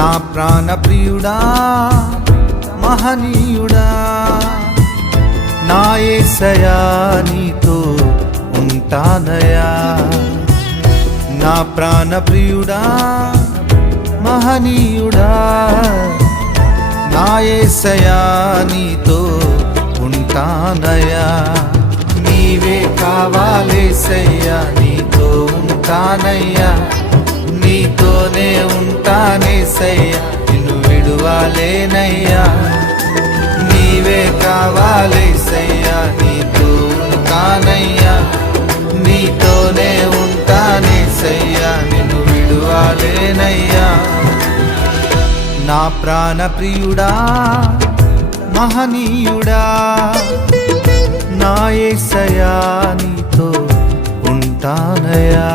నా ప్రాణ ప్రియుడా మహనీయుడా, నా యేసయ్యా నీతో ఉంటానయ్యా. నా ప్రాణ ప్రియుడా మహనీయుడా, నా యేసయ్యా నీతో ఉంటానయ్యా. నీవే కావాలేసయ్యా, నీతో ఉంటానయ్యా, నీతోనే ఉంటానేసయ్యా, నిన్ను విడువాలేనయ్యా. నీవే కావాలేసయ్యా, నీతో ఉంటానయ్యా, నీతోనే ఉంటానేసయ్యా, నిన్ను విడువాలేనయ్యా. నా ప్రాణ ప్రియుడా మహనీయుడా, నా యేసయ్యా నీతో ఉంటానయ్యా.